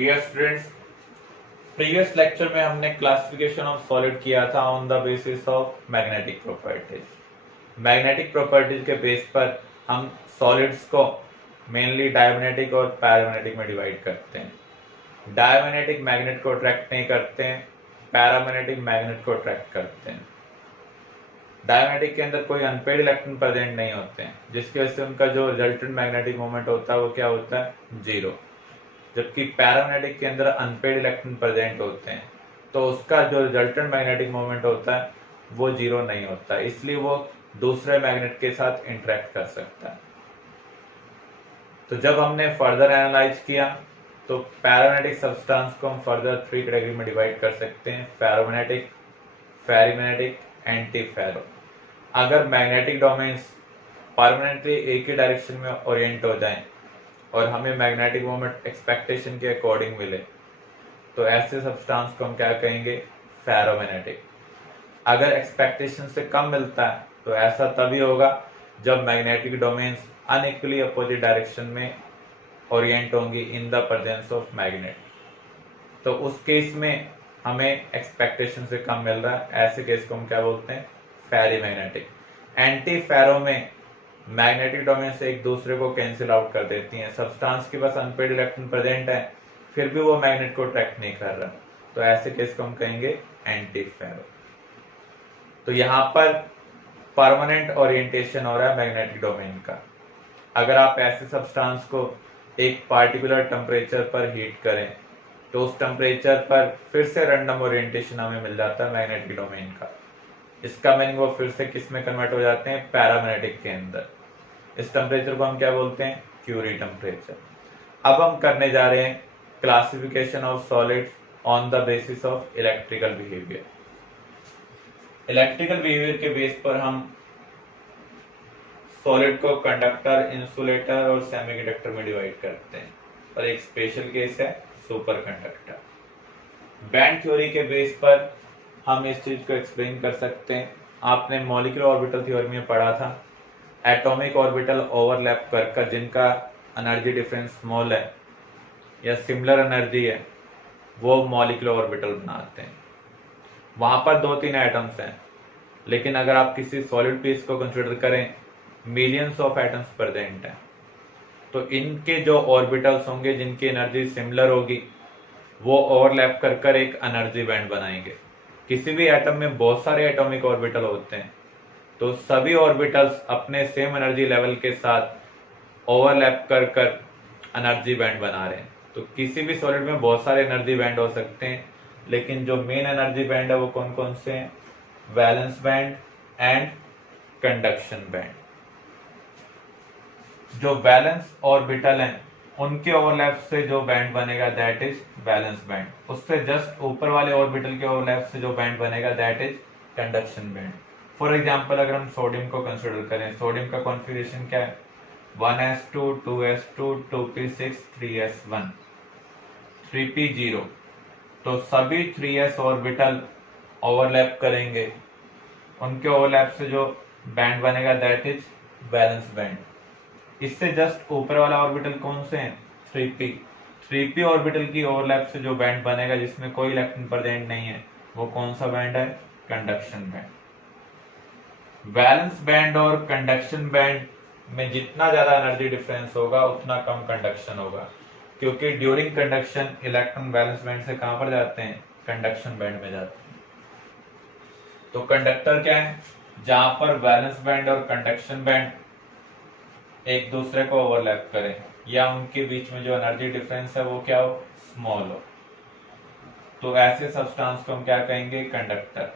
Dear students, previous lecture में हमने classification of solid किया था on the basis of magnetic properties. Magnetic properties के बेस पर हम सॉलिड्स को मेनली डायमैग्नेटिक और पैरामैग्नेटिक में डिवाइड करते हैं। डायमैग्नेटिक मैग्नेट को अट्रैक्ट नहीं करते हैं, पैरामैग्नेटिक मैग्नेट को अट्रैक्ट करते हैं। डायमैग्नेटिक के अंदर कोई अनपेड इलेक्ट्रॉन प्रेजेंट नहीं होते हैं, जिसकी वजह से उनका जो रिजल्टेंट मैग्नेटिक मोमेंट होता है वो क्या होता है, जीरो। जबकि पैरामैग्नेटिक के अंदर अनपेड इलेक्ट्रॉन प्रेजेंट होते हैं, तो उसका जो रिजल्टेंट मैग्नेटिक मोमेंट होता है वो जीरो नहीं होता, इसलिए वो दूसरे मैग्नेट के साथ इंटरेक्ट कर सकता है। तो जब हमने फर्दर एनालाइज किया तो पैरामैग्नेटिक सब्सटेंस को हम फर्दर 3 कैटेगरी में डिवाइड कर सकते हैं: फेरोमैग्नेटिक, फेरीमैग्नेटिक, एंटी फेरो। अगर मैग्नेटिक डोमेन्स परमानेंटली एक ही डायरेक्शन में ओरिएंट हो जाएं और हमें मैग्नेटिक मोमेंट एक्सपेक्टेशन के अकॉर्डिंग मिले, तो ऐसे सब्सटेंस को हम क्या कहेंगे, फेरोमैग्नेटिक। अगर एक्सपेक्टेशन से कम मिलता है तो ऐसा तभी होगा जब magnetic domains unequally opposite direction में ओरिएंट होंगी in the presence of magnet. तो उस केस में हमें एक्सपेक्टेशन से कम मिल रहा है, ऐसे केस को हम क्या बोलते हैं, फेरीमैग्नेटिक। एंटी फेरो में मैग्नेटिक डोमेन से एक दूसरे को कैंसिल आउट कर देती हैं। सब्सटेंस के पास अनपेड इलेक्ट्रॉन प्रेजेंट है, फिर भी वो मैग्नेट को अट्रैक्ट नहीं कर रहा, तो ऐसे केस को हम कहेंगे एंटी फेरो। तो यहाँ पर परमानेंट ओरिएंटेशन हो रहा है मैग्नेटिक डोमेन का। अगर आप ऐसे सब्सटेंस को एक पार्टिकुलर टेम्परेचर पर हीट करें तो उस टेम्परेचर पर फिर से रैंडम ओरिएंटेशन हमें मिल जाता है मैग्नेटिक डोमेन का। इसका मीनिंग वो फिर से किस में कन्वर्ट हो जाते हैं, पैरामैग्नेटिक के अंदर। इस टेम्परेचर को हम क्या बोलते हैं, क्यूरी टेम्परेचर। अब हम करने जा रहे हैं classification of solids on the basis of electrical behaviour. Electrical behaviour के बेस पर हम सॉलिड को कंडक्टर, इंसुलेटर और सेमीकंडक्टर में डिवाइड करते हैं, और एक स्पेशल केस है सुपर कंडक्टर। बैंड थ्योरी के बेस पर हम इस चीज को एक्सप्लेन कर सकते हैं। आपने मॉलिक्यूलर ऑर्बिटल थ्योरी में पढ़ा था, एटॉमिक ऑर्बिटल ओवरलैप कर जिनका एनर्जी डिफरेंस स्मॉल है या सिमिलर एनर्जी है, वो मॉलिक्यूलर ऑर्बिटल बनाते हैं। वहां पर 2-3 एटम्स हैं, लेकिन अगर आप किसी सॉलिड पीस को कंसिडर करें, मिलियंस ऑफ एटम्स प्रेजेंट हैं, तो इनके जो ऑर्बिटल्स होंगे जिनकी एनर्जी सिमिलर होगी, वो ओवरलैप कर एक एनर्जी बैंड बनाएंगे। किसी भी एटम में बहुत सारे एटॉमिक ऑर्बिटल होते हैं, तो सभी ऑर्बिटल्स अपने सेम एनर्जी लेवल के साथ ओवरलैप कर एनर्जी बैंड बना रहे हैं। तो किसी भी सॉलिड में बहुत सारे एनर्जी बैंड हो सकते हैं, लेकिन जो मेन एनर्जी बैंड है वो कौन कौन से हैं, valence band and conduction band. जो वैलेंस ऑर्बिटल हैं उनके ओवरलैप से जो बैंड बनेगा दैट इज वैलेंस बैंड। उससे जस्ट ऊपर वाले ऑर्बिटल के ओवरलैप से जो बैंड बनेगा that is conduction band. For example अगर हम सोडियम को कंसीडर करें, सोडियम का कॉन्फ़िगरेशन क्या है, 1s2 2s2 2p6 3s1 3p0। तो सभी 3s ऑर्बिटल ओवरलैप करेंगे, उनके ओवरलैप से जो बैंड बनेगा दैट इज वैलेंस बैंड। इससे जस्ट ऊपर वाला ऑर्बिटल कौन से हैं, 3p। 3p ऑर्बिटल की ओवरलैप से जो बैंड बनेगा जिसमें कोई इलेक्ट्रॉन प्रेजेंट नहीं है, वो कौन सा बैंड है, कंडक्शन बैंड। वैलेंस बैंड और कंडक्शन बैंड में जितना ज्यादा एनर्जी डिफरेंस होगा उतना कम कंडक्शन होगा, क्योंकि during conduction electron valence band से कहां पर जाते हैं, कंडक्शन बैंड में जाते हैं। तो कंडक्टर क्या है, जहां पर वैलेंस बैंड और कंडक्शन बैंड एक दूसरे को ओवरलैप करें या उनके बीच में जो एनर्जी डिफरेंस है वो क्या हो, स्मॉल हो, तो ऐसे सब्सटेंस को हम क्या कहेंगे, कंडक्टर।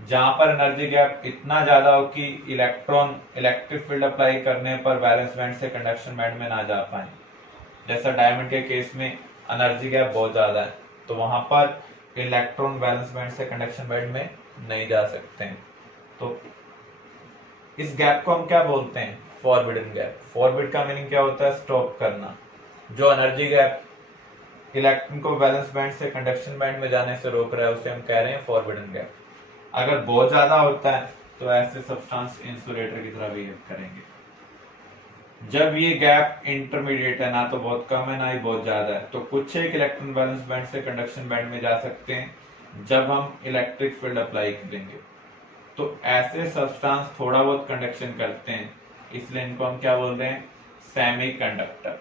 जहां पर एनर्जी गैप इतना ज्यादा हो कि इलेक्ट्रॉन इलेक्ट्रिक फील्ड अप्लाई करने पर वैलेंस बैंड से कंडक्शन बैंड में ना जा पाए, जैसा डायमंड के केस में एनर्जी गैप बहुत ज्यादा है, तो वहां पर इलेक्ट्रॉन वैलेंस बैंड से कंडक्शन बैंड में नहीं जा सकते हैं। तो इस गैप को हम क्या बोलते हैं, फॉरबिडन गैप। फॉरबिड का मीनिंग क्या होता है, स्टॉप करना। जो एनर्जी गैप इलेक्ट्रॉन को वैलेंस बैंड से कंडक्शन बैंड में जाने से रोक रहा है उसे हम कह रहे हैं फॉरबिडन गैप। अगर बहुत ज्यादा होता है तो ऐसे सब्सटेंस इंसुलेटर की तरह बिहेव करेंगे। जब ये गैप इंटरमीडिएट है, ना तो बहुत कम है ना ही बहुत ज्यादा है, तो कुछ एक इलेक्ट्रॉन वैलेंस बैंड से कंडक्शन बैंड में जा सकते हैं जब हम इलेक्ट्रिक फील्ड अप्लाई करेंगे। तो ऐसे सब्सटेंस थोड़ा बहुत कंडक्शन करते हैं, इसलिए इनको हम क्या बोल रहे हैं, सेमीकंडक्टर।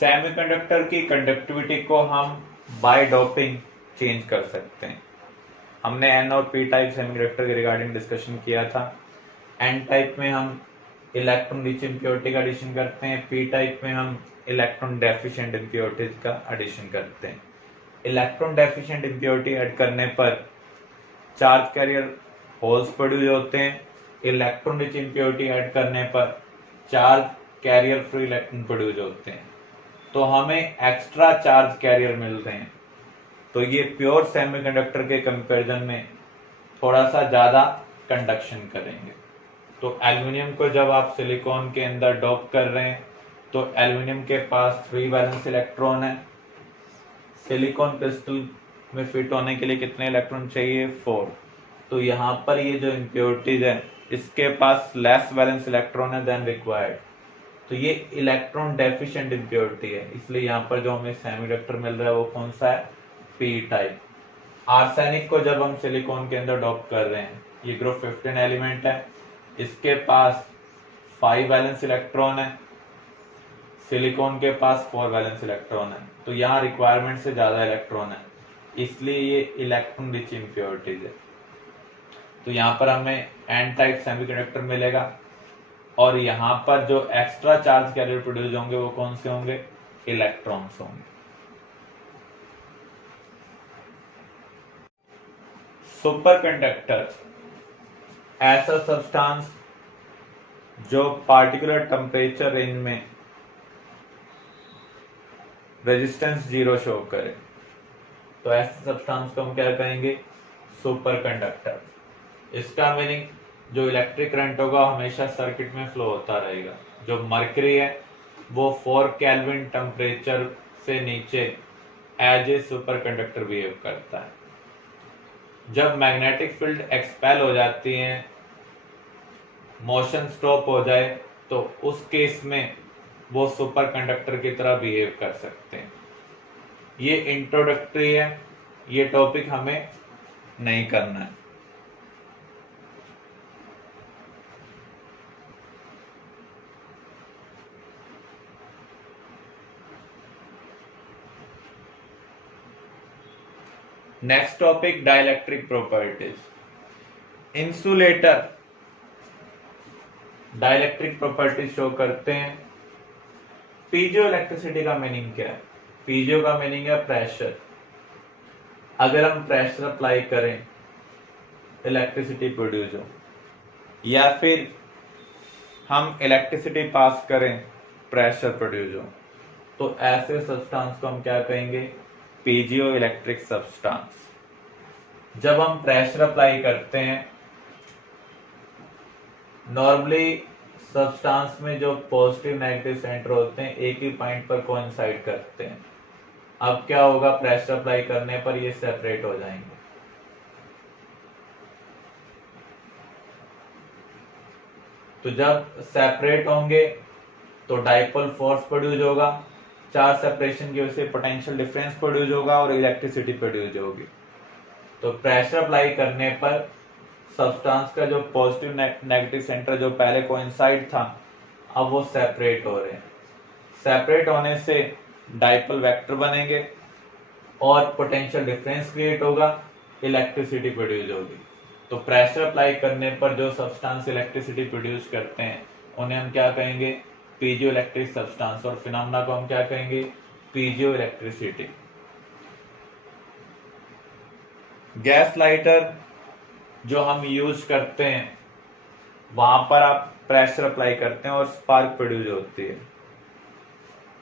सेमीकंडक्टर की कंडक्टिविटी को हम बाय डोपिंग चेंज कर सकते हैं। हमने एन और पी टाइप सेमीकंडक्टर के रिगार्डिंग डिस्कशन किया था। एन टाइप में हम इलेक्ट्रॉन रिच इम्प्योरिटी का एडिशन करते हैं, पी टाइप में हम इलेक्ट्रॉन डेफिशिएंट इम्प्योरिटीज का एडिशन करते हैं। इलेक्ट्रॉन डेफिशिएंट इम्प्योरिटी ऐड करने पर चार्ज कैरियर होल्स प्रोड्यूस होते हैं, इलेक्ट्रॉन रिच इम्प्योरिटी ऐड करने पर charge carrier free electron produce होते हैं, तो हमें एक्स्ट्रा चार्ज कैरियर मिलते हैं। तो ये प्योर सेमीकंडक्टर के कंपैरिजन में थोड़ा सा ज्यादा कंडक्शन करेंगे। तो एल्युमिनियम को जब आप सिलिकॉन के अंदर डॉप कर रहे हैं तो एल्युमिनियम के पास 3 वैलेंस इलेक्ट्रॉन है। सिलिकॉन क्रिस्टल में फिट होने के लिए कितने इलेक्ट्रॉन चाहिए, 4। तो यहाँ पर ये जो इम्प्योरिटीज है इसके पास लेस वैलेंस इलेक्ट्रॉन है देन रिक्वायर्ड, तो ये इलेक्ट्रॉन डेफिशिएंट इम्प्योरिटी है, इसलिए यहाँ पर जो हमें सेमीकंडक्टर मिल रहा है वो कौन सा है, पी टाइप। आर्सेनिक को जब हम सिलिकॉन के अंदर डॉप कर रहे हैं, ये ग्रुप 15 एलिमेंट है, इसके पास 5 वैलेंस इलेक्ट्रॉन है, सिलिकॉन के पास 4 वैलेंस इलेक्ट्रॉन है, तो यहाँ रिक्वायरमेंट से ज्यादा इलेक्ट्रॉन है, इसलिए ये इलेक्ट्रॉन रिच इम्प्योरिटीज है। तो यहाँ पर हमें एन टाइप सेमीकंडक्टर मिलेगा और यहाँ पर जो एक्स्ट्रा चार्ज कैरियर प्रोड्यूस होंगे वो कौन से होंगे, इलेक्ट्रॉन्स होंगे। सुपरकंडक्टर ऐसा सब्सटेंस जो पार्टिकुलर टेम्परेचर रेंज में रेजिस्टेंस 0 शो करे, तो ऐसे सब्सटेंस को हम क्या कहेंगे, सुपरकंडक्टर। इसका मीनिंग जो इलेक्ट्रिक करंट होगा हमेशा सर्किट में फ्लो होता रहेगा। जो मर्करी है वो 4 केल्विन टेम्परेचर से नीचे एज ए सुपरकंडक्टर बिहेव करता है। जब मैग्नेटिक फील्ड एक्सपेल हो जाती है, मोशन स्टॉप हो जाए, तो उस केस में वो सुपरकंडक्टर की तरह बिहेव कर सकते हैं। ये इंट्रोडक्टरी है, ये टॉपिक हमें नहीं करना है। Next topic, dielectric properties. Insulator dielectric properties show करते हैं। पीजो इलेक्ट्रिसिटी का मीनिंग क्या है, पीजो का मीनिंग है प्रेशर। अगर हम प्रेशर अप्लाई करें इलेक्ट्रिसिटी प्रोड्यूस हो, या फिर हम इलेक्ट्रिसिटी पास करें प्रेशर प्रोड्यूस हो, तो ऐसे सब्सटेंस को हम क्या कहेंगे, पीजियो इलेक्ट्रिक सब्सटेंस। जब हम प्रेशर अप्लाई करते हैं, नॉर्मली सब्सटेंस में जो पॉजिटिव नेगेटिव सेंटर होते हैं एक ही पॉइंट पर कोइंसाइड करते हैं। अब क्या होगा, प्रेशर अप्लाई करने पर ये सेपरेट हो जाएंगे। तो जब सेपरेट होंगे तो डाइपोल फोर्स प्रोड्यूस होगा, चार्ज सेपरेशन की वजह से पोटेंशियल डिफरेंस प्रोड्यूस होगा और इलेक्ट्रिसिटी प्रोड्यूस होगी। तो प्रेशर अप्लाई करने पर सब्सटेंस का जो पॉजिटिव नेगेटिव सेंटर जो पहले कोइंसाइड था, अब वो सेपरेट हो रहे हैं। सेपरेट होने से डाइपोल वेक्टर बनेंगे और पोटेंशियल डिफरेंस क्रिएट होगा, इलेक्ट्रिसिटी प्रोड्यूस होगी। तो प्रेशर अप्लाई करने पर जो सब्सटेंस इलेक्ट्रिसिटी प्रोड्यूस करते हैं उन्हें हम क्या कहेंगे, पीजियो इलेक्ट्रिक सब्सटेंस, और फिनोमेना को हम क्या कहेंगे, पीजियो इलेक्ट्रिसिटी। गैस लाइटर जो हम यूज करते हैं वहां पर आप प्रेशर अप्लाई करते हैं और स्पार्क प्रोड्यूस होती है,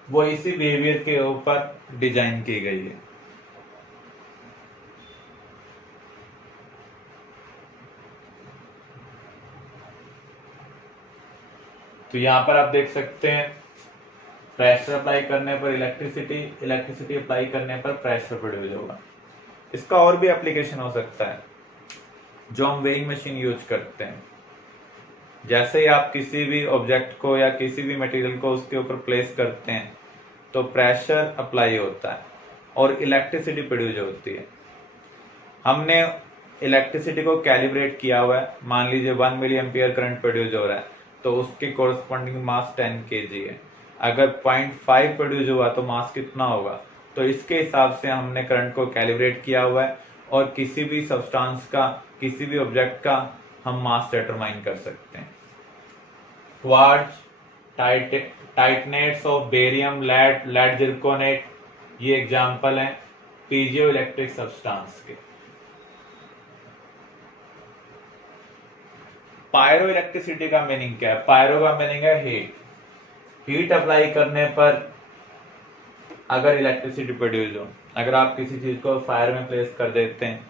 वो इसी बिहेवियर के ऊपर डिजाइन की गई है। तो यहां पर आप देख सकते हैं प्रेशर अप्लाई करने पर इलेक्ट्रिसिटी अप्लाई करने पर प्रेशर प्रोड्यूस होगा। इसका और भी एप्लीकेशन हो सकता है। जो हम वेइंग मशीन यूज करते हैं, जैसे ही आप किसी भी ऑब्जेक्ट को या किसी भी मटेरियल को उसके ऊपर प्लेस करते हैं तो प्रेशर अप्लाई होता है और इलेक्ट्रिसिटी प्रोड्यूस होती है। हमने इलेक्ट्रिसिटी को कैलिब्रेट किया हुआ है, मान लीजिए 1 मिली एम्पियर करंट प्रोड्यूस हो रहा है तो उसके कोरस्पॉन्डिंग मास 10 kg है। अगर 0.5 प्रोड्यूस हुआ तो मास कितना होगा, तो इसके हिसाब से हमने करंट को कैलिब्रेट किया हुआ है और किसी भी सब्सटेंस का, किसी भी ऑब्जेक्ट का हम मास डिटरमाइन कर सकते हैं। क्वार्ट्ज, टाइटनेट्स ऑफ बेरियम, लेड जिरकोनेट, ये एग्जाम्पल हैं पीजियो इलेक्ट्रिक सब्सटेंस के। पायरो इलेक्ट्रिसिटी का मीनिंग क्या है? पायरो का मीनिंग है हीट। हीट अप्लाई करने पर अगर इलेक्ट्रिसिटी प्रोड्यूस हो, अगर आप किसी चीज को फायर में प्लेस कर देते हैं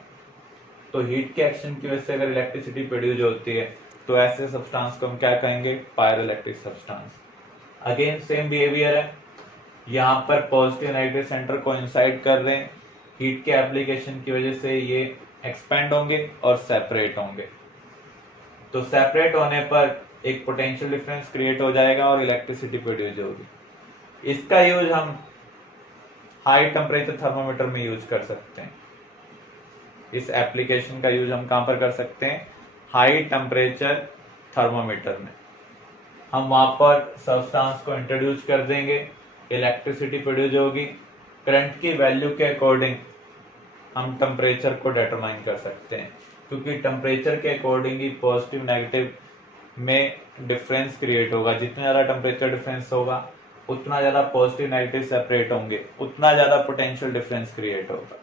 तो हीट के एक्शन की वजह से अगर इलेक्ट्रिसिटी प्रोड्यूस होती है तो ऐसे सब्सटेंस को हम क्या कहेंगे? Pyroelectric substance. Again same behaviour है, यहाँ पर पॉजिटिव नेगेटिव सेंटर कोइंसाइड कर रहे हैं, हीट के एप्लीकेशन की वजह से ये एक्सपेंड होंगे और सेपरेट होंगे। तो सेपरेट होने पर एक पोटेंशियल डिफरेंस क्रिएट हो जाएगा और इलेक्ट्रिसिटी प्रोड्यूस होगी। इसका यूज हम हाई टेम्परेचर थर्मोमीटर में यूज कर सकते हैं। इस एप्लीकेशन का यूज हम कहां पर कर सकते हैं? हाई टेम्परेचर थर्मोमीटर में। हम वहां पर सब्सटेंस को इंट्रोड्यूस कर देंगे, इलेक्ट्रिसिटी प्रोड्यूस होगी, करंट की वैल्यू के अकॉर्डिंग हम टेम्परेचर को डिटरमाइन कर सकते हैं, क्योंकि टेम्परेचर के अकॉर्डिंग ही पॉजिटिव नेगेटिव में डिफरेंस क्रिएट होगा। जितना ज़्यादा टेम्परेचर डिफरेंस होगा उतना ज़्यादा पॉजिटिव नेगेटिव सेपरेट होंगे, उतना ज़्यादा पोटेंशियल डिफरेंस क्रिएट होगा।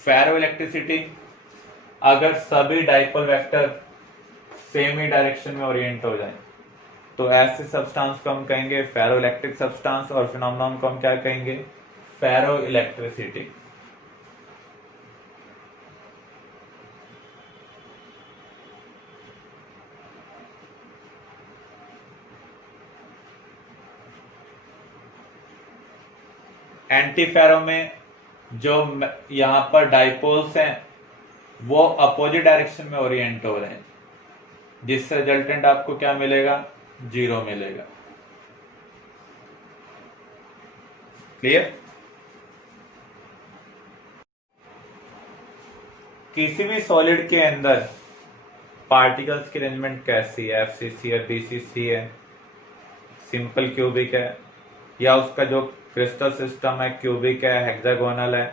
फेरो इलेक्ट्रिसिटी, अगर सभी डाइपोल वेक्टर सेम ही डायरेक्शन में ओरिएंट हो जाए तो ऐसे सब्सटेंस को हम कहेंगे फेरो इलेक्ट्रिक सब्सटेंस और फिनोमेनन को हम क्या कहेंगे? फेरो इलेक्ट्रिसिटी। एंटी फेरो में जो यहां पर डाइपोल्स हैं वो अपोजिट डायरेक्शन में ओरिएंट हो रहे हैं, जिससे रिजल्टेंट आपको क्या मिलेगा? 0 मिलेगा। क्लियर? किसी भी सॉलिड के अंदर पार्टिकल्स की अरेंजमेंट कैसी है? एफसीसी है, बीसीसी है, सिंपल क्यूबिक है, या उसका जो क्रिस्टल सिस्टम है क्यूबिक है, हेक्सागोनल है,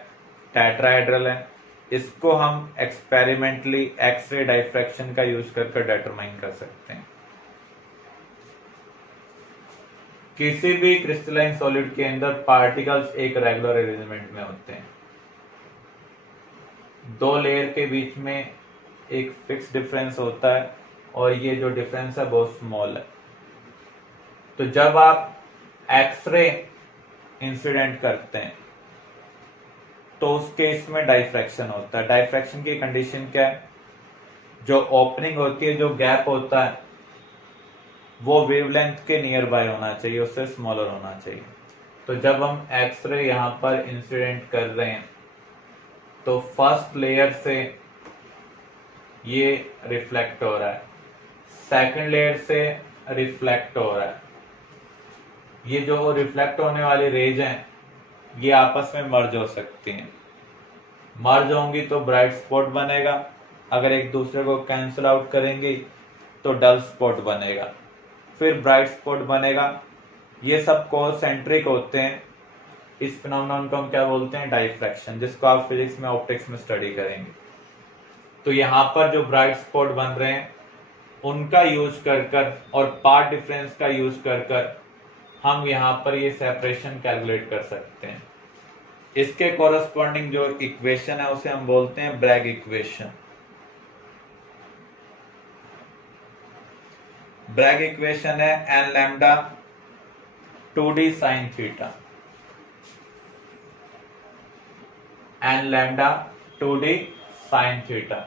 टेट्राहेड्रल है, इसको हम एक्सपेरिमेंटली एक्सरे डाइफ्रैक्शन का यूज करके डिटरमाइन कर सकते हैं। किसी भी क्रिस्टलाइन सॉलिड के अंदर पार्टिकल्स एक रेगुलर अरेंजमेंट में होते हैं, दो लेयर के बीच में एक फिक्स डिफरेंस होता है और ये जो डिफरेंस है बहुत स्मॉल है। तो जब आप एक्सरे इंसिडेंट करते हैं तो उस केस में डाइफ्रैक्शन होता है। डाइफ्रैक्शन की कंडीशन क्या है? जो ओपनिंग होती है, जो गैप होता है, वो वेवलेंथ के नियर बाय होना चाहिए, उससे स्मॉलर होना चाहिए। तो जब हम एक्सरे यहाँ पर इंसिडेंट कर रहे हैं तो फर्स्ट लेयर से ये रिफ्लेक्ट हो रहा है, सेकंड लेयर से रिफ्लेक्ट हो रहा है। ये जो रिफ्लेक्ट होने वाली रेज हैं ये आपस में मर्ज हो सकती हैं। मर्ज होंगी तो ब्राइट स्पॉट बनेगा, अगर एक दूसरे को कैंसिल आउट करेंगे तो डल स्पॉट बनेगा, फिर ब्राइट स्पॉट बनेगा। ये सब कोसेंट्रिक होते हैं। इस फिनोमेनन को हम क्या बोलते हैं? डाइफ्रैक्शन, जिसको आप फिजिक्स में ऑप्टिक्स में स्टडी करेंगे। तो यहाँ पर जो ब्राइट स्पॉट बन रहे हैं उनका यूज कर और पार्ट डिफरेंस का यूज कर हम यहाँ पर ये सेपरेशन कैलकुलेट कर सकते हैं। इसके कोरस्पॉन्डिंग जो इक्वेशन है उसे हम बोलते हैं ब्रैग इक्वेशन। ब्रैग इक्वेशन है n lambda 2d sine theta, n lambda 2d sine theta.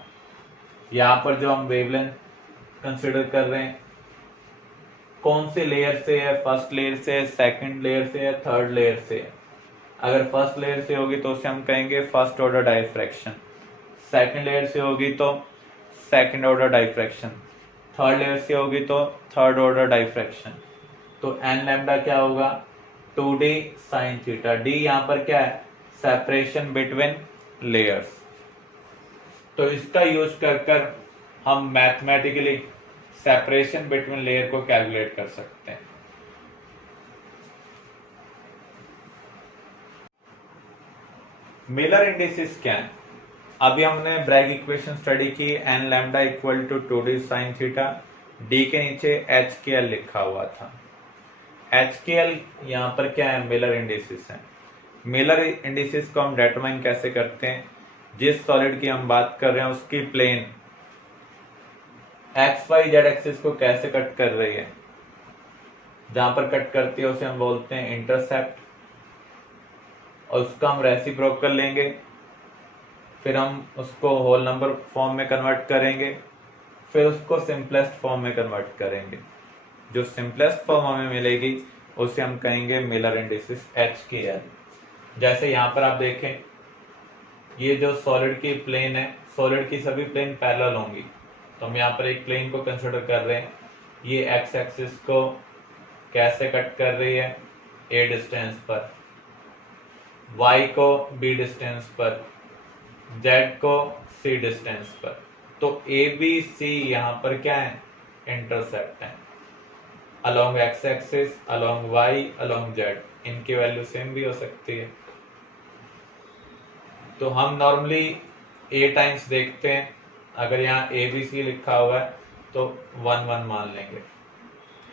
यहां पर जो हम वेवलेंथ कंसिडर कर रहे हैं कौन से लेयर से है? फर्स्ट लेयर से, सेकंड लेयर से, थर्ड लेयर से। अगर फर्स्ट लेयर से होगी तो उसे हम कहेंगे first order diffraction, second layer से होगी तो second order diffraction, third layer से होगी तो थर्ड ऑर्डर डाइफ्रैक्शन। तो एन लैम्डा क्या होगा 2d साइन थीटा। डी यहाँ पर क्या है सेपरेशन बिटवीन लेयर्स। तो इसका यूज कर हम मैथमेटिकली सेपरेशन बिटवीन लेयर को कैलकुलेट कर सकते हैं। मिलर इंडिसेस क्या है? अभी हमने ब्रैग इक्वेशन स्टडी की, n lambda equal to 2d sine theta, d के नीचे एच के एल लिखा हुआ था। एच के एल यहाँ पर क्या है मिलर इंडिसेस है। मिलर इंडिसेस को हम डिटरमाइन कैसे करते हैं? जिस सॉलिड की हम बात कर रहे हैं उसकी plane x y z axis को कैसे कट कर रही है, जहां पर कट करती है उसे हम बोलते हैं इंटरसेप्ट, और उसका हम रेसिप्रोकल लेंगे, फिर हम उसको होल नंबर फॉर्म में कन्वर्ट करेंगे, फिर उसको सिंपलेस्ट फॉर्म में कन्वर्ट करेंगे। जो सिंपलेस्ट फॉर्म हमें मिलेगी उसे हम कहेंगे मिलर इंडिसेस एच के एल। जैसे यहाँ पर आप देखें, ये जो सॉलिड की प्लेन है, सॉलिड की सभी प्लेन पैरेलल होंगी, तो हम यहाँ पर एक प्लेन को कंसिडर कर रहे हैं। ये एक्स एक्सिस को कैसे कट कर रही है ए डिस्टेंस पर, y को b डिस्टेंस पर, z को c डिस्टेंस पर। तो ए बी सी यहाँ पर क्या है इंटरसेप्ट है, along x axis, along y, along z। इनकी वैल्यू सेम भी हो सकती है। तो हम नॉर्मली a टाइम्स देखते हैं, अगर यहाँ ए बी सी लिखा हुआ है तो 1 1 मान लेंगे।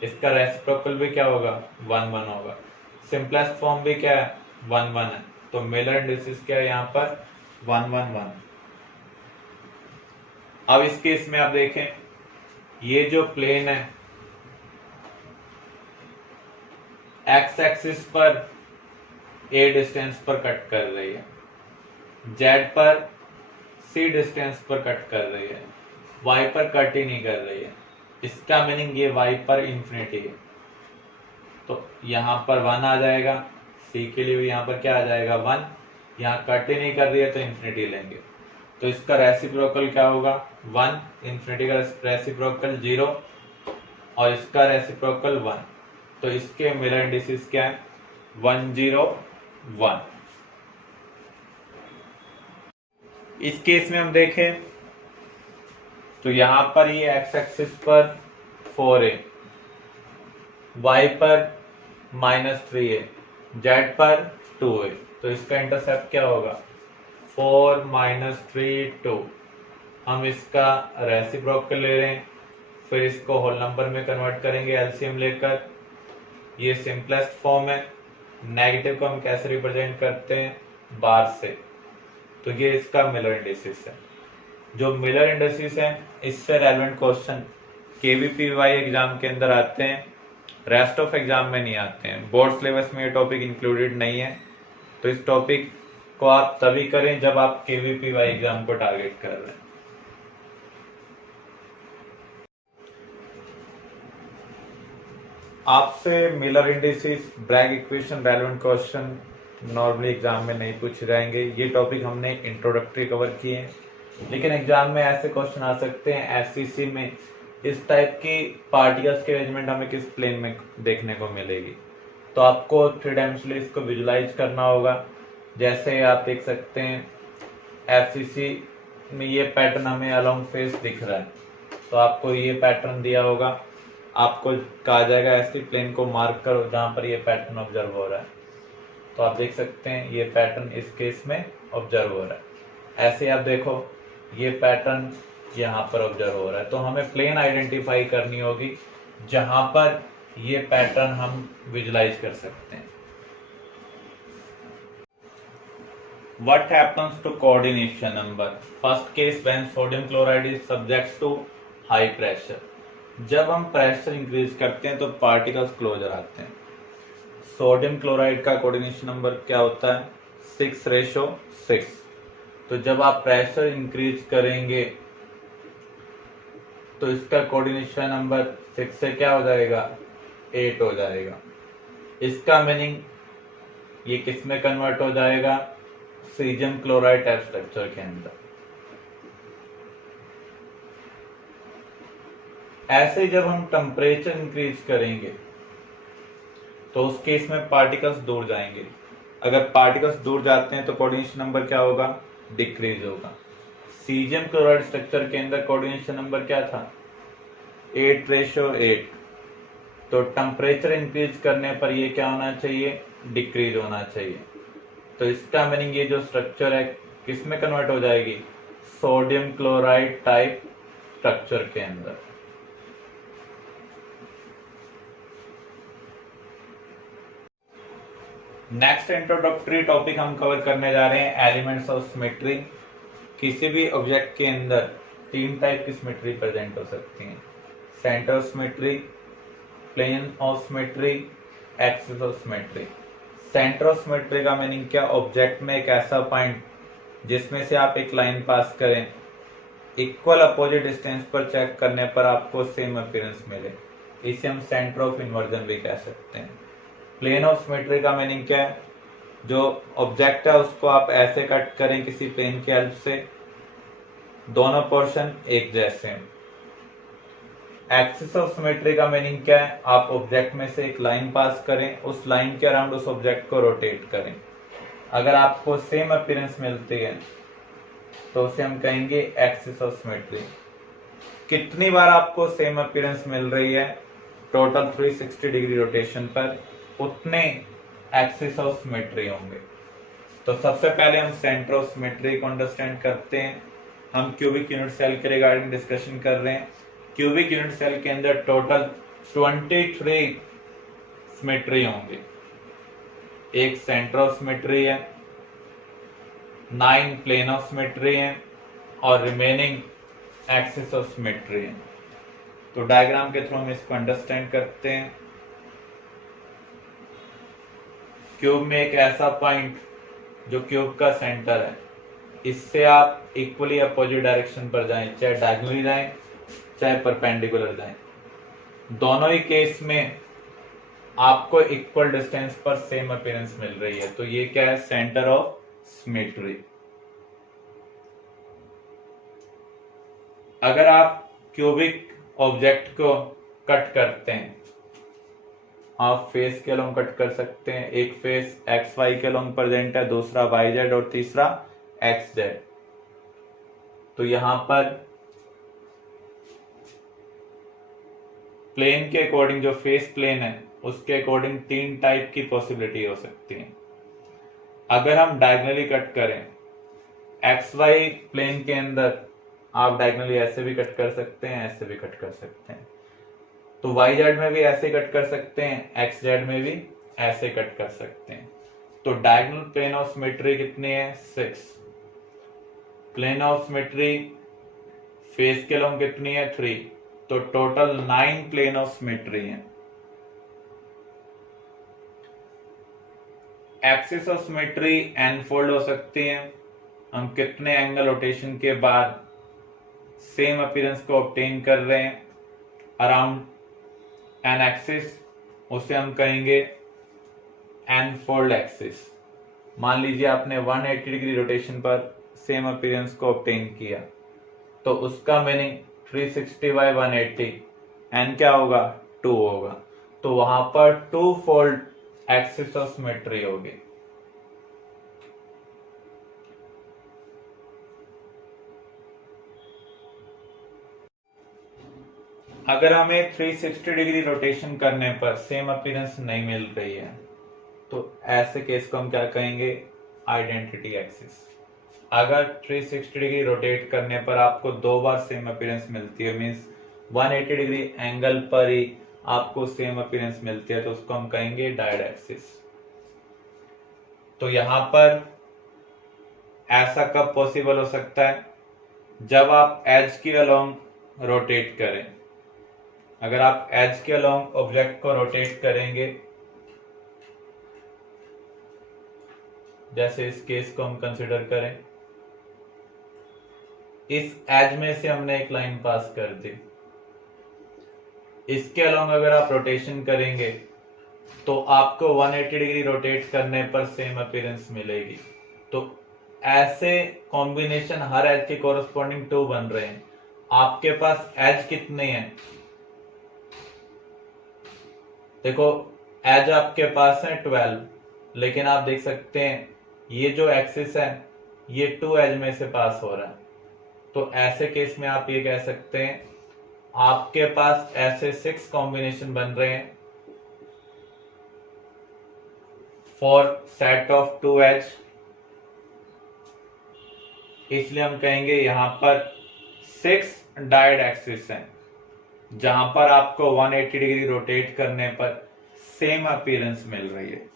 इसका रेसिप्रोकल भी क्या होगा 1 1 होगा। सिंपलेस्ट फॉर्म भी क्या है 1 1 है। तो मिलर इंडिसेस क्या है यहाँ पर 1 1 1। अब इस केस में आप देखें, ये जो प्लेन है एक्स एक्सिस पर ए डिस्टेंस पर कट कर रही है, जेड पर सी डिस्टेंस पर कट कर रही है, वाई पर कट ही नहीं कर रही है। इसका मीनिंग ये वाई पर इंफिनिटी है। तो यहाँ पर 1 आ जाएगा, सी के लिए भी यहाँ पर क्या आ जाएगा 1। यहाँ कट ही नहीं कर रही है तो इंफिनिटी लेंगे। तो इसका रेसिप्रोकल क्या होगा 1, इंफिनिटी का रेसिप्रोकल 0 और इसका रेसिप्रोकल 1। तो इसके मिलर इंडिसेस क्या है 1 0 1। इस केस में हम देखें तो यहां पर ये एक्स एक्सिस पर 4a, y पर -3a, z पर 2a। तो इसका इंटरसेप्ट क्या होगा 4 -3 2। हम इसका रेसिप्रोकल ले रहे हैं, फिर इसको होल नंबर में कन्वर्ट करेंगे एलसीएम लेकर। ये सिंपलेस्ट फॉर्म है। नेगेटिव को हम कैसे रिप्रेजेंट करते हैं बार से। तो ये इसका मिलर इंडिसेस है। जो मिलर इंडिसेस है इससे रेलेवेंट क्वेश्चन केवीपीवाई एग्जाम के अंदर आते हैं, रेस्ट ऑफ एग्जाम में नहीं आते हैं। बोर्ड सिलेबस में ये टॉपिक इंक्लूडेड नहीं है। तो इस टॉपिक को आप तभी करें जब आप केवीपीवाई एग्जाम को टारगेट कर रहे हैं। आपसे Miller indices, Bragg equation relevant question normally exam में नहीं पूछे जाएंगे। ये टॉपिक हमने इंट्रोडक्टरी कवर किए हैं, लेकिन एग्जाम में ऐसे क्वेश्चन आ सकते हैं एफसीसी में। इस टाइप की पार्टिकल्स की अरेंजमेंट हमें किस प्लेन में देखने को मिलेगी, तो आपको 3 डायमेंशनली इसको विजुलाइज करना होगा। जैसे आप देख सकते हैं एफसीसी में ये पैटर्न हमें अलोंग फेस दिख रहा है, तो आपको ये पैटर्न दिया होगा, आपको कहा जाएगा ऐसी प्लेन को मार्क करो जहां पर ये पैटर्न ऑब्जर्व हो रहा है। तो आप देख सकते हैं ये पैटर्न इस केस में ऑब्जर्व हो रहा है। ऐसे आप देखो ये पैटर्न यहाँ पर ऑब्जर्व हो रहा है। तो हमें प्लेन आइडेंटिफाई करनी होगी जहां पर ये पैटर्न हम विजुलाइज कर सकते हैं। What happens to coordination number? First case when sodium chloride is subject to high pressure. जब हम प्रेशर इंक्रीज करते हैं तो पार्टिकल्स क्लोजर आते हैं। सोडियम क्लोराइड का कोऑर्डिनेशन नंबर क्या होता है 6:6। तो जब आप प्रेशर इंक्रीज करेंगे तो इसका कोऑर्डिनेशन नंबर 6 से क्या हो जाएगा 8 हो जाएगा। इसका मीनिंग ये किस में कन्वर्ट हो जाएगा, सीजियम क्लोराइड टाइप स्ट्रक्चर के अंदर। ऐसे जब हम टेम्परेचर इंक्रीज करेंगे तो उस केस में पार्टिकल्स दूर जाएंगे। अगर पार्टिकल्स दूर जाते हैं तो कोऑर्डिनेशन नंबर क्या होगा, डिक्रीज होगा। सीजियम क्लोराइड स्ट्रक्चर के अंदर कोऑर्डिनेशन नंबर क्या था, 8:8। तो टेम्परेचर इंक्रीज करने पर ये क्या होना चाहिए, डिक्रीज होना चाहिए। तो इसका मीनिंग ये जो स्ट्रक्चर है किस में कन्वर्ट हो जाएगी, सोडियम क्लोराइड टाइप स्ट्रक्चर के अंदर। नेक्स्ट इंट्रोडक्टरी टॉपिक हम कवर करने जा रहे हैं एलिमेंट्स ऑफ सिमेट्री। किसी भी ऑब्जेक्ट के अंदर तीन टाइप की सिमेट्री प्रेजेंट हो सकती है, centre of symmetry, plane of symmetry, axis of symmetry. Centre of symmetry का मीनिंग क्या, ऑब्जेक्ट में एक ऐसा पॉइंट जिसमें से आप एक लाइन पास करें, इक्वल अपोजिट डिस्टेंस पर चेक करने पर आपको सेम अपीयरेंस मिले, इसे हम सेंटर ऑफ इन्वर्जन भी कह सकते हैं। प्लेन ऑफ सिमेट्री का मीनिंग क्या है, जो ऑब्जेक्ट है उसको आप ऐसे कट करें किसी प्लेन की हेल्प से, दोनों पोर्शन एक जैसे हैं। एक्सिस ऑफ सिमेट्री का मीनिंग क्या है, आप ऑब्जेक्ट में से एक लाइन पास करें, उस लाइन के अराउंड उस ऑब्जेक्ट को रोटेट करें। अगर आपको सेम अपीयरेंस मिलती है तो उसे हम कहेंगे एक्सिस ऑफ सिमेट्री। कितनी बार आपको सेम अपीयरेंस मिल रही है, टोटल 360 डिग्री रोटेशन पर उतने एक्सिस ऑफ सिमेट्री होंगे। तो सबसे पहले हम सेंटर ऑफ सिमेट्री को अंडरस्टैंड करते हैं। हम क्यूबिक यूनिट सेल के रिगार्डिंग डिस्कशन कर रहे हैं। क्यूबिक यूनिट सेल के अंदर टोटल 23 सिमेट्री होंगे। एक सेंटर ऑफ सिमेट्री है, 9 प्लेन ऑफ सिमेट्री है और रिमेनिंग एक्सिस ऑफ सिमेट्री है। तो डायग्राम के थ्रू हम इसको अंडरस्टैंड करते हैं। क्यूब में एक ऐसा पॉइंट जो क्यूब का सेंटर है, इससे आप इक्वली अपोजिट डायरेक्शन पर जाएं, चाहे डायगोनली जाएं चाहे परपेंडिकुलर जाएं, दोनों ही केस में आपको इक्वल डिस्टेंस पर सेम अपीयरेंस मिल रही है। तो ये क्या है, सेंटर ऑफ सिमेट्री। अगर आप क्यूबिक ऑब्जेक्ट को कट करते हैं, आप फेस के अलोंग कट कर सकते हैं। एक फेस एक्स वाई के अलोंग प्रेजेंट है, दूसरा वाई जेड और तीसरा एक्स जेड। तो यहां पर प्लेन के अकॉर्डिंग, जो फेस प्लेन है उसके अकॉर्डिंग तीन टाइप की पॉसिबिलिटी हो सकती है। अगर हम डायगोनली कट करें, एक्स वाई प्लेन के अंदर आप डायगोनली ऐसे भी कट कर सकते हैं, ऐसे भी कट कर सकते हैं। तो वाई जेड में भी ऐसे कट कर सकते हैं, एक्स जेड में भी ऐसे कट कर सकते हैं। तो डायगोनल प्लेन ऑफ सिमेट्री कितनी है, 6। प्लेन ऑफ सिमेट्री फेस के अलोंग कितनी है, 3। तो टोटल 9 प्लेन ऑफ सिमेट्री है। Axis of symmetry n fold हो सकती है। हम कितने एंगल रोटेशन के बाद सेम अपीयरेंस को ऑब्टेन कर रहे हैं अराउंड एन एक्सिस, उसे हम कहेंगे एन फोल्ड एक्सिस। मान लीजिए आपने 180 डिग्री रोटेशन पर सेम अपीयरेंस को ऑब्टेन किया, तो उसका मीनिंग 360 बाय 180, एन क्या होगा, 2 होगा। तो वहां पर 2 फोल्ड एक्सिस ऑफ सिमेट्री होगी। अगर हमें 360 डिग्री रोटेशन करने पर सेम अपीयरेंस नहीं मिल रही है, तो ऐसे केस को हम क्या कहेंगे, आइडेंटिटी एक्सिस। अगर 360 डिग्री रोटेट करने पर आपको 2 बार सेम अपीयरेंस मिलती है, मींस 180 डिग्री एंगल पर ही आपको सेम अपीयरेंस मिलती है, तो उसको हम कहेंगे डायड एक्सिस। तो यहां पर ऐसा कब पॉसिबल हो सकता है, जब आप एज के अलोंग रोटेट करें। अगर आप एज के अलोंग ऑब्जेक्ट को रोटेट करेंगे, जैसे इस केस को हम कंसिडर करें, इस एज में से हमने एक लाइन पास कर दी, इसके अलोंग अगर आप रोटेशन करेंगे तो आपको 180 डिग्री रोटेट करने पर सेम अपीयरेंस मिलेगी। तो ऐसे कॉम्बिनेशन हर एज के कोरस्पॉन्डिंग 2 बन रहे हैं। आपके पास एज कितने हैं? देखो एज आपके पास है 12, लेकिन आप देख सकते हैं ये जो एक्सिस है ये 2 एज में से पास हो रहा है। तो ऐसे केस में आप ये कह सकते हैं आपके पास ऐसे 6 कॉम्बिनेशन बन रहे हैं फॉर सेट ऑफ 2 एज। इसलिए हम कहेंगे यहां पर 6 डायड एक्सिस हैं जहां पर आपको 180 डिग्री रोटेट करने पर सेम अपीयरेंस मिल रही है।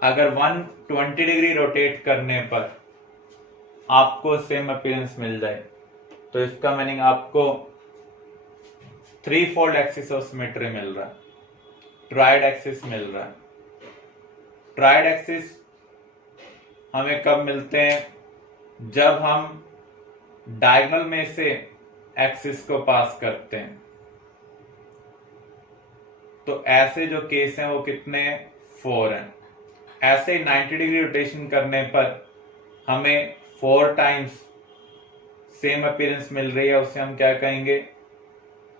अगर 120 डिग्री रोटेट करने पर आपको सेम अपीयरेंस मिल जाए तो इसका मीनिंग आपको 3 फोल्ड एक्सिस ऑफ सिमेट्री मिल रहा है, ट्राइड एक्सिस मिल रहा है। ट्राइड एक्सिस हमें कब मिलते हैं? जब हम डायगोनल में से एक्सिस को पास करते हैं। तो ऐसे जो केस हैं वो कितने हैं? 4 हैं। ऐसे 90 डिग्री रोटेशन करने पर हमें 4 टाइम्स सेम अपीयरेंस मिल रही है, उसे हम क्या कहेंगे?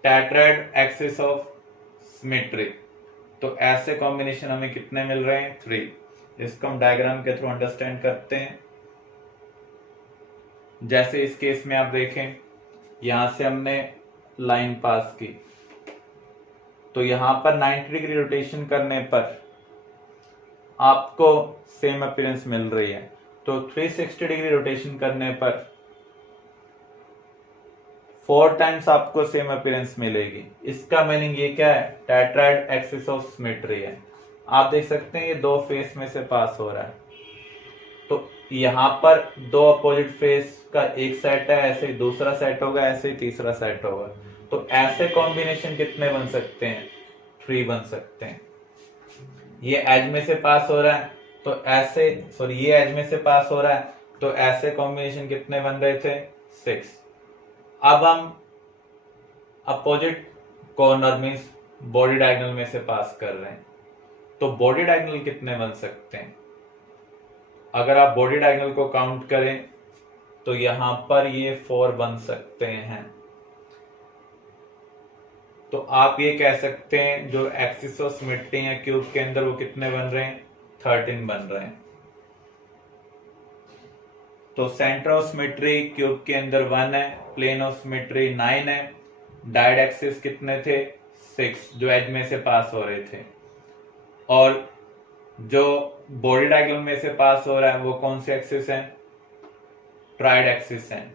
Tetrahedral axis of symmetry. तो ऐसे कॉम्बिनेशन हमें कितने मिल रहे हैं? 3। इसको हम डायग्राम के थ्रू अंडरस्टैंड करते हैं। जैसे इस केस में आप देखें यहां से हमने लाइन पास की, तो यहां पर 90 डिग्री रोटेशन करने पर आपको सेम अपीयरेंस मिल रही है। तो 360 डिग्री रोटेशन करने पर 4 टाइम्स आपको सेम अपीयरेंस मिलेगी। इसका मीनिंग ये क्या है? टेट्राहेड्रल एक्सिस ऑफ सिमेट्री है। आप देख सकते हैं ये 2 फेस में से पास हो रहा है। तो यहां पर 2 अपोजिट फेस का एक सेट है, ऐसे ही दूसरा सेट होगा, ऐसे ही तीसरा सेट होगा। तो ऐसे कॉम्बिनेशन कितने बन सकते हैं? 3 बन सकते हैं। ये एज में से पास हो रहा है तो ऐसे, सॉरी ये एज में से पास हो रहा है तो ऐसे कॉम्बिनेशन कितने बन रहे थे? 6। अब हम opposite corner means body diagonal में से पास कर रहे हैं, तो बॉडी डायगोनल कितने बन सकते हैं? अगर आप बॉडी डायगोनल को काउंट करें तो यहां पर ये 4 बन सकते हैं। तो आप ये कह सकते हैं जो एक्सिस ऑफ सिमेट्री है क्यूब के अंदर वो कितने बन रहे हैं? 13 बन रहे हैं। तो सेंटर ऑफ सिमेट्री क्यूब के अंदर 1 है, प्लेन ऑफ सिमेट्री 9 है, डायड एक्सिस कितने थे? 6 जो एज में से पास हो रहे थे। और जो बॉडी डायगोनल में से पास हो रहा है वो कौन से एक्सिस हैं? ट्राइड एक्सिस हैं।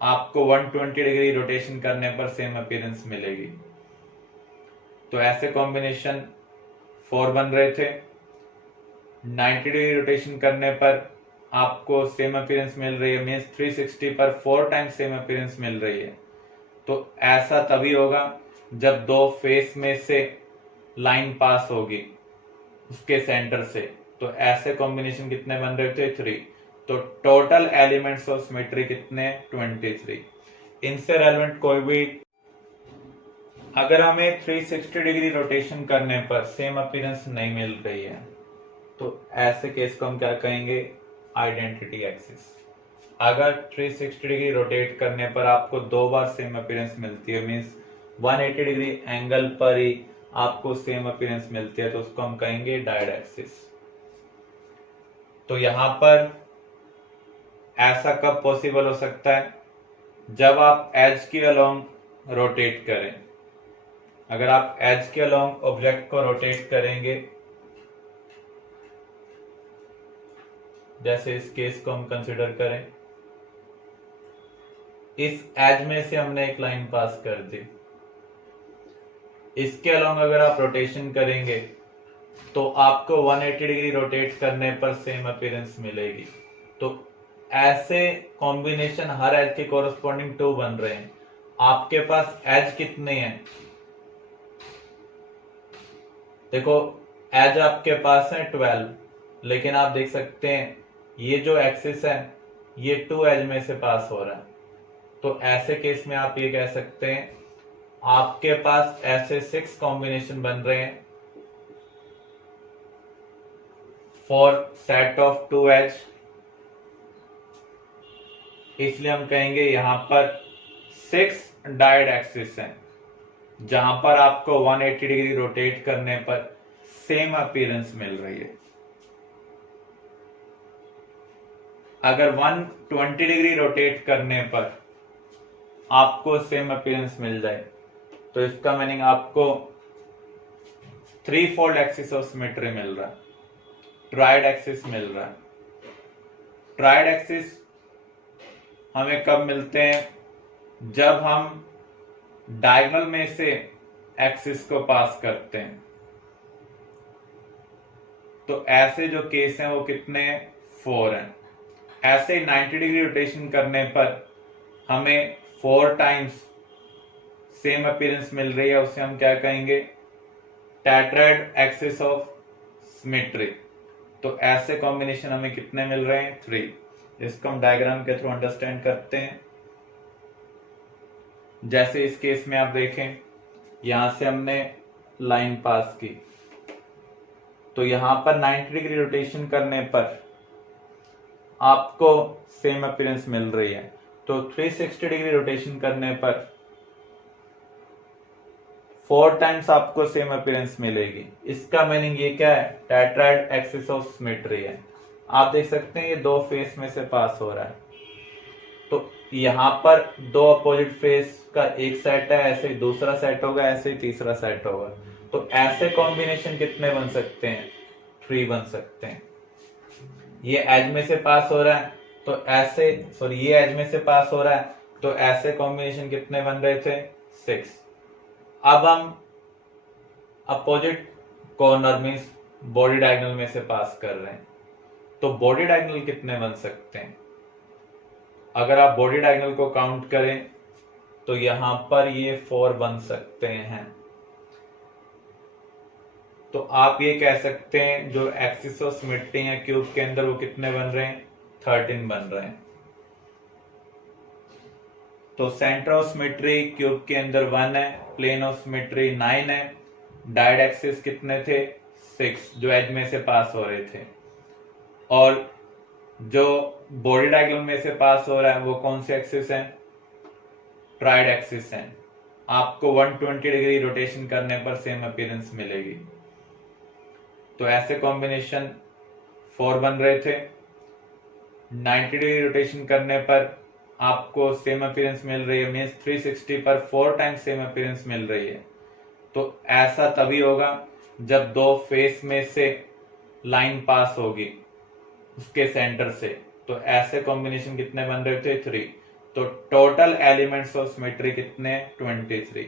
आपको 120 डिग्री रोटेशन करने पर सेम अपीयरेंस मिलेगी। तो ऐसे कॉम्बिनेशन 4 बन रहे थे। 90 डिग्री रोटेशन करने पर आपको सेम अपीयरेंस मिल रही है, मीन्स 360 पर 4 टाइम्स सेम अपीयरेंस मिल रही है। तो ऐसा तभी होगा जब 2 फेस में से लाइन पास होगी उसके सेंटर से। तो ऐसे कॉम्बिनेशन कितने बन रहे थे? 3। तो टोटल एलिमेंट्स ऑफ सिमेट्री कितने? 23। इनसे रेलेवेंट कोई भी, अगर हमें 360 डिग्री रोटेशन करने पर सेम अपीयरेंस नहीं मिल रही है तो ऐसे केस को हम क्या कहेंगे? Identity axis. अगर 360 डिग्री रोटेट करने पर आपको 2 बार सेम अपीयरेंस मिलती है, मीन्स 180 डिग्री एंगल पर ही आपको सेम अपीयरेंस मिलती है, तो उसको हम कहेंगे डायड एक्सिस। तो यहां पर ऐसा कब पॉसिबल हो सकता है? जब आप एज के अलोंग रोटेट करें। अगर आप एज के अलोंग ऑब्जेक्ट को रोटेट करेंगे, जैसे इस केस को हम कंसिडर करें, इस एज में से हमने एक लाइन पास कर दी, इसके अलोंग अगर आप रोटेशन करेंगे तो आपको 180 डिग्री रोटेट करने पर सेम अपीयरेंस मिलेगी। तो ऐसे कॉम्बिनेशन हर एज के कोरस्पॉन्डिंग 2 बन रहे हैं। आपके पास एज कितने हैं? देखो एज आपके पास है 12, लेकिन आप देख सकते हैं ये जो एक्सिस है ये 2 एज में से पास हो रहा है। तो ऐसे केस में आप ये कह सकते हैं आपके पास ऐसे 6 कॉम्बिनेशन बन रहे हैं फॉर सेट ऑफ 2 एज, इसलिए हम कहेंगे यहां पर 6 डायड एक्सिस हैं जहां पर आपको 180 डिग्री रोटेट करने पर सेम अपीयरेंस मिल रही है। अगर 120 डिग्री रोटेट करने पर आपको सेम अपीयरेंस मिल जाए तो इसका मीनिंग आपको 3 फोल्ड एक्सिस ऑफ सिमेट्री मिल रहा है, ट्राइड एक्सिस मिल रहा है। ट्राइड एक्सिस हमें कब मिलते हैं? जब हम डायगोनल में से एक्सिस को पास करते हैं। तो ऐसे जो केस हैं वो कितने? 4 हैं। ऐसे 90 डिग्री रोटेशन करने पर हमें 4 टाइम्स सेम अपीयरेंस मिल रही है, उसे हम क्या कहेंगे? Tetrahedral axis of symmetry. तो ऐसे कॉम्बिनेशन हमें कितने मिल रहे हैं? 3। इसको हम डायग्राम के थ्रू अंडरस्टैंड करते हैं। जैसे इस केस में आप देखें, यहां से हमने लाइन पास की, तो यहां पर 90 डिग्री रोटेशन करने पर आपको सेम अपीयरेंस मिल रही है। तो 360 डिग्री रोटेशन करने पर 4 टाइम्स आपको सेम अपीयरेंस मिलेगी। इसका मीनिंग ये क्या है? टेट्राहेड्रल एक्सिस ऑफ सिमेट्री है। आप देख सकते हैं ये 2 फेस में से पास हो रहा है। तो यहां पर 2 अपोजिट फेस का एक सेट है, ऐसे ही दूसरा सेट होगा, ऐसे ही तीसरा सेट होगा। तो ऐसे कॉम्बिनेशन कितने बन सकते हैं? 3 बन सकते हैं। ये एज में से पास हो रहा है तो ऐसे, सॉरी ये एज में से पास हो रहा है तो ऐसे कॉम्बिनेशन कितने बन रहे थे? 6। अब हम opposite corner means body diagonal में से पास कर रहे हैं, तो बॉडी डायगोनल कितने बन सकते हैं? अगर आप बॉडी डायगोनल को काउंट करें तो यहां पर ये 4 बन सकते हैं। तो आप ये कह सकते हैं जो एक्सिस ऑफ सिमेट्री है क्यूब के अंदर वो कितने बन रहे हैं? 13 बन रहे हैं। तो सेंटर ऑफ सिमेट्री क्यूब के अंदर 1 है, प्लेन ऑफ सिमेट्री 9 है, डायड एक्सिस कितने थे? 6 जो एज में से पास हो रहे थे। और जो बॉडी डायगोनल में से पास हो रहा है वो कौन से एक्सिस है? ट्राइड एक्सिस है। आपको 120 डिग्री रोटेशन करने पर सेम अपीयरेंस मिलेगी। तो ऐसे कॉम्बिनेशन 4 बन रहे थे। 90 डिग्री रोटेशन करने पर आपको सेम अपीयरेंस मिल रही है, मींस 360 पर 4 टाइम्स सेम अपीयरेंस मिल रही है। तो ऐसा तभी होगा जब 2 फेस में से लाइन पास होगी उसके सेंटर से। तो ऐसे कॉम्बिनेशन कितने बन रहे थे? 3। तो टोटल एलिमेंट्स ऑफ सिमेट्री कितने? 23।